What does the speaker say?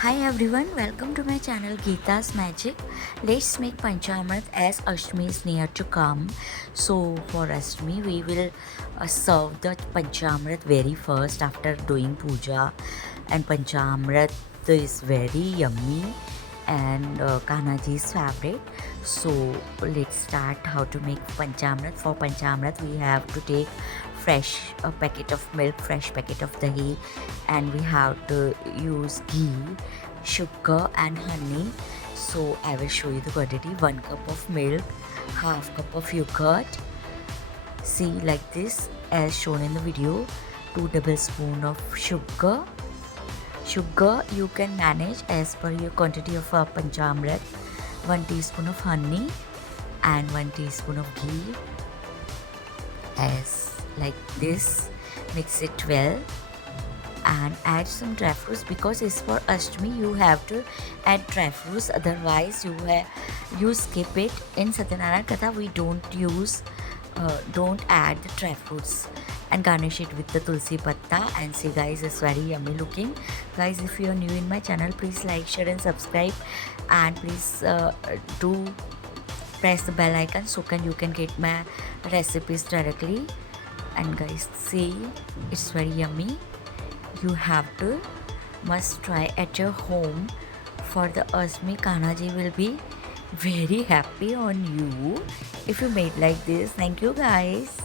Hi everyone, welcome to my channel Geeta's Magic. Let's make Panchamrut as Ashtami is near to come. So for Ashtami, we will serve the Panchamrut very first after doing puja. And Panchamrut is very yummy and Kanaji's favorite. So let's start how to make Panchamrut. For Panchamrut, we have to take fresh packet of milk, fresh packet of dahi, and we have to use ghee, sugar and honey. So I will show you the quantity. 1 cup of milk, half cup of yogurt, see like this as shown in the video. 2 tablespoons of sugar. Sugar you can manage as per your quantity of Panchamrut. 1 teaspoon of honey and 1 teaspoon of ghee as like this. Mix it well and add some dry fruits because it's for Ashtami. You have to add dry fruits, otherwise you skip it. In Satyanarayana Katha we don't add the dry fruits, and garnish it with the tulsi patta. And see guys, it's very yummy looking. Guys, if you are new in my channel, please like, share and subscribe, and please do press the bell icon so you can get my recipes directly. And guys, see, it's very yummy. You have to must try at your home. For the Ashtami, Kanaji will be very happy on you if you made like this. Thank you guys.